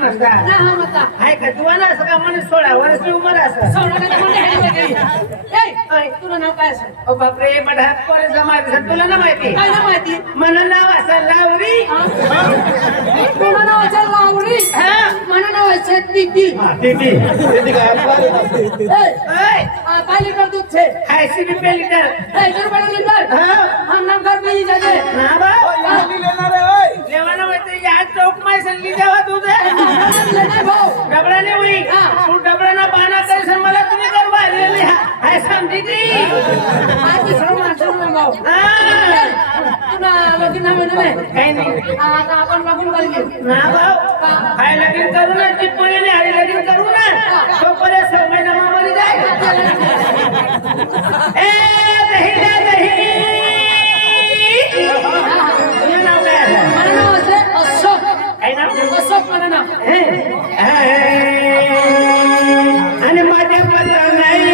नसता हाय का तू ना असं का म्हणे 16 वर्षाची उमर असं तुला नाव काय असेल? ओ बापरे बडा पोरे जमा तुला ना माहिती काय नाव माहिती? मला नाव असं लावरी तुला नाव असेल लावरी मला नाव असेल दीदी काय लिटर दूध छे हाय सीबी पे लीटर इधर बड़ा लिटर हम नाम घर में ही जाते ना बा लेवाना माहिती या चौक में सल्ली देवा दूध लेने भाऊ डबड़ा ने हुई तू डबड़ा ना बहाना कर से मला तुम्ही कर बाहेर ले हाय समझी ती आज श्रम भाऊ तुला लगीन नाही म्हणे काही नाही आता आपण लगीन करू ना भाऊ हाय लगीन करू ना ती पुणे ने हाय लगीन करू ना तो परे 6 महीना में मरी जाए ए दही दही ये नाव काय आहे मला नाव असेल अशोक काय नाव अशोक मला नाव आणि माझ्या पत्र नाही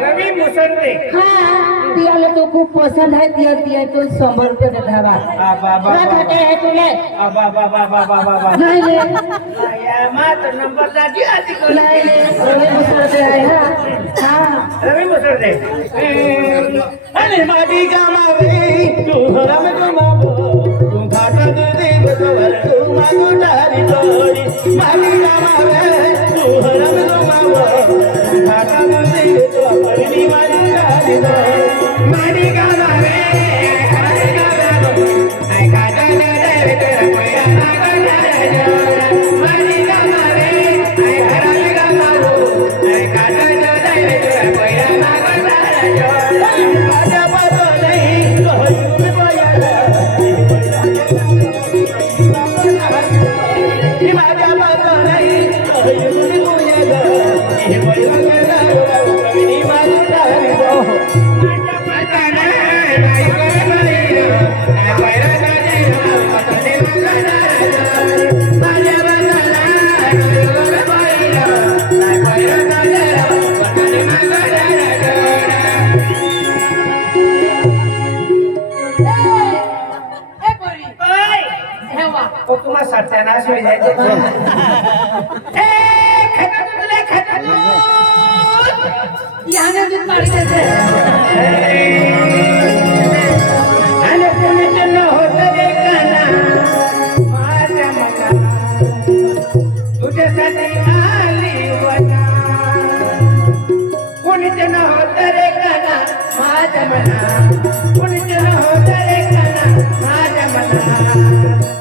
रवि मुसर्दे हाँ दियाला तो खूप पसंद है दिया तो 100 रुपये देता है तुले नहीं ले मात नंबर लागी आधी नहीं ले रवि मुसर्दे है हाँ रवि मुसर्दे अरे माटी गामावे तू हरम गमावो तू घाटा दे बतवर तू मागो डारी तोड़ी माटी गामावे तू हरम गमावो घाटा दे तो अपनी माटी डारी तोड़ी माटी गामावे आई घाटा दे तेरा कोई मागो डारी तोड़ी माटी गामावे आई हरम गमावो आई घाटा दे तेरा कोई मागो डारी तोड़ी आजा बातो नहीं कोई बोला आजा बातो नहीं कोई बोला ये बोला मेरा कभी मालूम नहीं हो आजा पता नहीं भाई भाई मेरा जाने पता नहीं मगर आजा बता ना भाई मेरा जाने पता नहीं मगर तो तुम्हा सत्यानाश होई जायचे ए खाता याने दूध मारी देते आणि कोणीच न होत रे काना माझ्या मना तुझ्यासाठी आली वना कोणीच न होत रे काना माझ्या मना कोणीच न होत रे काना माझ्या मना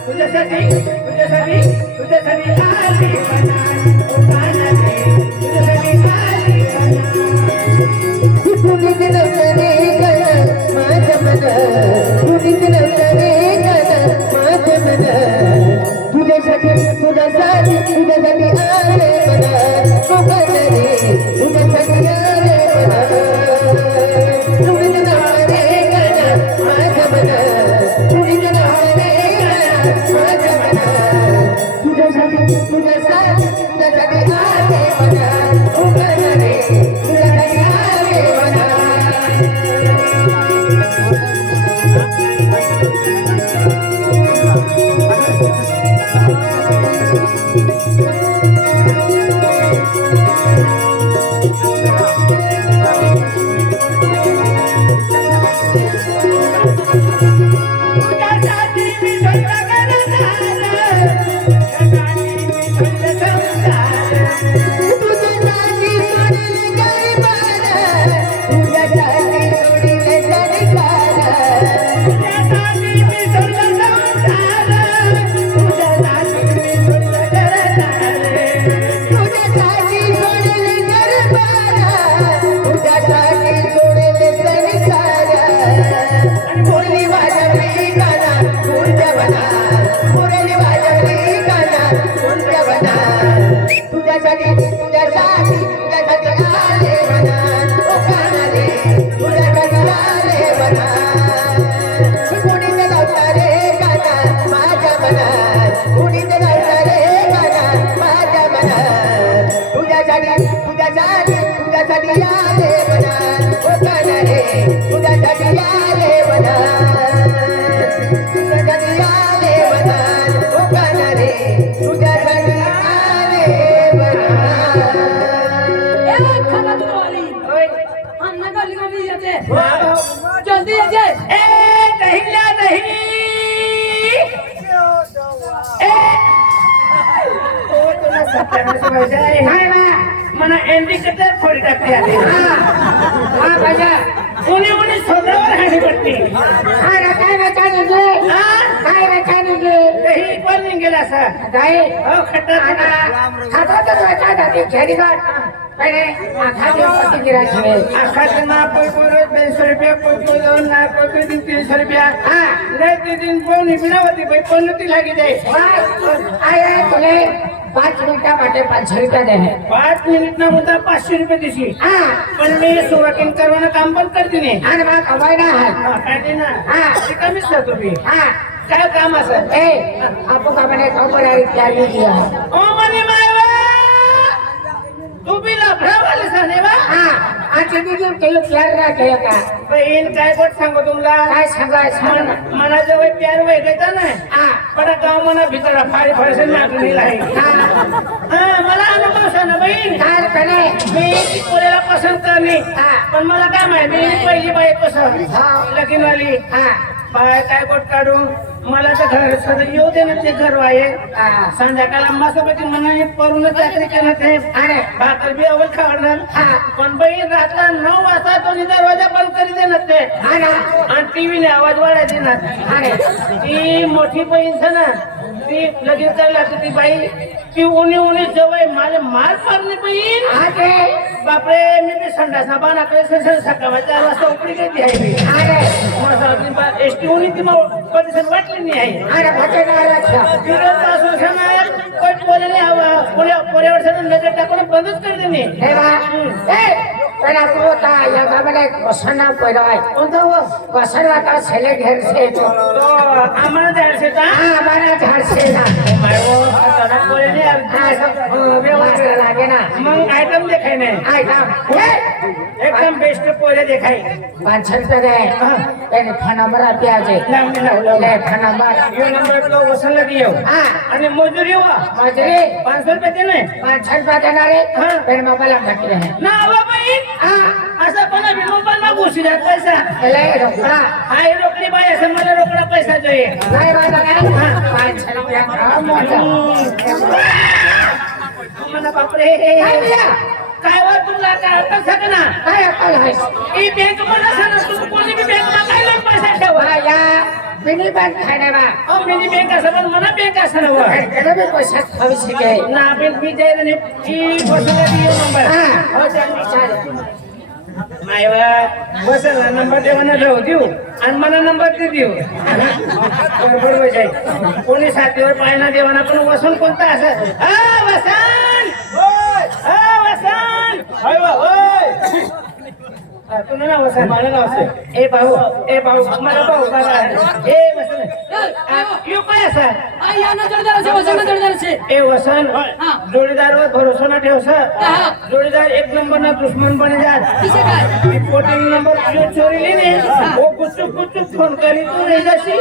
तुझ्यासाठी आली वना काना तुझ्यासाठी आली तुझ्यासाठी तुझ्यासाठी तुझ्यासाठी तुझ्यासाठी आले म्हणा उगाच रे तुझ्यासाठी आले म्हणा जल्दी आ जाए मना इंडिकेटर फोडी टाकली आली हा बाजा कोणी कोणी स्वतःवर हाणी पडली काय निघे काही पण नाही गेला असा काय हो खट्टर आखा ना कोई बोलो 200 रुपया कोई बोलो ना कोई दिन 300 रुपया हाँ नहीं दिन कोई बिना होती भाई पन्नती लगी जाए आया तुले 5 मिनिटा માટે 500 રૂપિયા દે 5 મિનિટ ના મુદ્દા 500 રૂપિયા દીધી હા પણ મેં સુરકિંગ કરવાના કામ પણ કરતી ને અને માં કમાઈ ના હાલ હા કાઢી ના હા એ કમી છે તું હા काय काम असं ए आपको का मैंने खबर आई क्या दिया ओ मनी मायवा तू भी लफड़ा वाले सने बा हां आज दीदी केलो प्यार रा केला का बहीण काय गोट सांगू तुमला काय सांगाय मना जवळ प्यार वय घेता ना हां पण गाव मना भितर फाडी फाडसे मागणी नाही हां मला अनुभव सांग बहीण काय कने मी ती कोल्याला पसंत करली हां पण मला काय माहिती मी पहिली बाई पसंत हां लगीन वाली हां बाय काय गोट काढून मला तर घर सर येऊ दे ना ते घर आहे हां संध्याकाळला मस्तपैकी मनाने परूनच रात्री केलं ते अरे भाकर बी अवल खाणार हां पण बाई रात्र 9 वाजता तो दरवाजा बंद करी देणार ते हां आणि टीव्हीने आवाज वाढायला देणार अरे ती मोठी बहीण છે ને ती लगेच करायला ती बाई ती उनी जवळ माझे माल मारणे बहीण आगे बापरे मी बी संडासना बाना करे सकाळी 4 वाजता उपडी घेतली आहे मी अरे मला एसटी उनी ती मला कधीच वाटली नाही आहे अरे भटे ना लक्षा विरोध पासून सणार कोण बोले नाही हवा पर्यावरण नजर टाकून बंदच कर देणे हे बा ए पेला तू होता या गावाला बसना पडाय कोणता हो बसना का छेले घेर से तो तो आम्हाला जायचं का हां हमारा झाड से ना मायो आता बोले नाही व्यवस्था लागे ना मग आयटम देखाय नाही आय काम एकदम बेस्ट पोरे देखाय 500 रुपये दे એને ફોન નંબર આપી આવજે लावणी लावलं લે ફોન નંબર यो नंबर तो वसंत दियो હા आणि मजुरी हो મજૂરી 500 रुपये दे नाही 500 રૂપિયા દેનારે હા. એને મોબાઈલ ઘટી રહે ना हवा बाई હા असं पण मोबाईल मा घुसी द्या पैसा એટલે રોકડા हा हे रोकडी बाई असं मला रोकडा पैसा જોઈએ નહીં વાંધો નહીં 500 રૂપિયા ખાવા મોટા मला बापरे काय दिया काय वा तुला काय अटक सक ना काय अक्कल आहेस ई बँक मध्ये असं तू कोणी बी बँक मा काय लोक पैसा ठेवा या मिनी बँक खाणे बा अ मिनी बँक असं पण मला बँक असं ना वा त्याला बी पैसा खावी शिके ना बँक मी जायला नाही ई वसंत दियो नंबर हा हो त्यांनी चालेल मायवा बसला नंबर देवाना राहू देऊ आणि मला नंबर ते देऊ बरोबर जाईल कोणी साथीवर पायना देवाना पण वसन कोणता असं वसन तुला ना वसन मला नाव असं ए भाऊ मला भाऊ बाबा ए वसन यो काय असं काय या ना जोडीदार છે વસન જોડીદાર છે એ વસન હા. જોડીદાર પર ભરોસો ના ઠેવશે હા. જોડીદાર એક નંબર ના દુશ્મન બની જાય किसे काय પોટી નંબર જો ચોરી લઈને ઓ ગુચ્ચુક ગુચ્ચુક ફોન કરી તું રહી જશી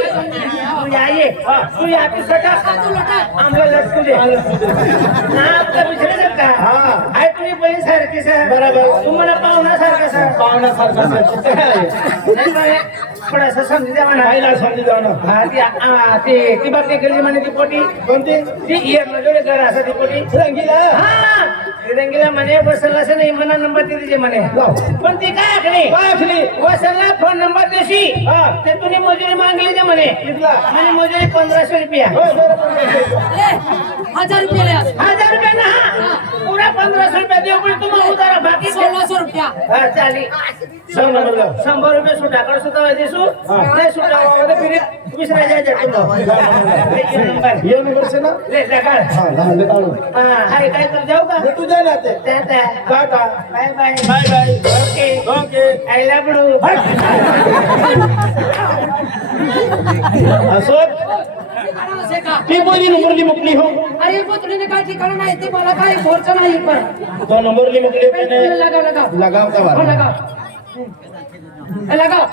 તું આઈએ તું આપી સકા तू लटा आमला लटकू दे ना आपला विचार शकता हा. आहे तुम्ही बहीण सारखी सर बरोबर. तुम्हाला पाहुणा सारखा सर पाहुण्यासारखा नाही बाई, थोडासा समजी द्या म्हणा काय ना समजी जाणं हा ती बाबती गेली म्हणे ती पोटी कोणती ती इयर जोडे घर असं ती पोटी रंगीला हा रंगीला म्हणे बसला असं नाही म्हणा नंबर ते तिचे म्हणे पण ती काय आखणी काय असली वसलला फोन नंबर देशी हा. ते तुम्ही मजुरी मागली ते म्हणे कितला? म्हणे मजुरी 1500 रुपया होय, बरोबर. ए 1000 रुपये ले 1000 रुपया ना पुरा 1500 रुपया देऊ पण तुम्हाला उतारा बाकी 1600 रुपया हा चाली सांग ना मला 100 रुपये सुटाकडे सुद्धा देसू हा. नाही सुटा फिर विसरा जायचं नंबर ये नंबर से ना ले लगाड हा लहान ले काढू हा हाय काय कर जाऊ का तू जाय ना ते tata tata bye bye bye bye okay okay I love you असोत ठिकाणा से का ती बोली नंबरली मुकली हो अरे पुत्रीने काय ठिकाणा नाही ते मला काय घोरचं नाही पण तो नंबरली मुकली पेने लगाव लगाव लगाव का हो बार लगाव लगाव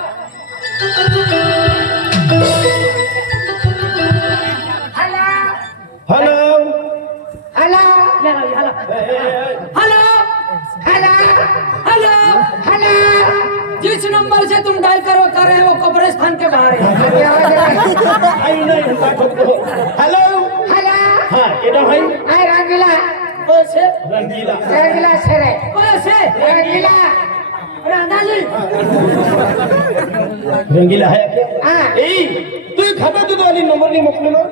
hello hello hello hello hello hello hello जिस नंबर से तुम डायल कर रहे हो कब्रिस्तान के बाहर है आई नाही हेलो हॅलो हा एटा भाई हाय रंगीला पैसे रंगीला रंगीला सरे पैसे रंगीला रांडाली रंगीला है हा ए तू खाता तू तो आली नंबरली मुकली ना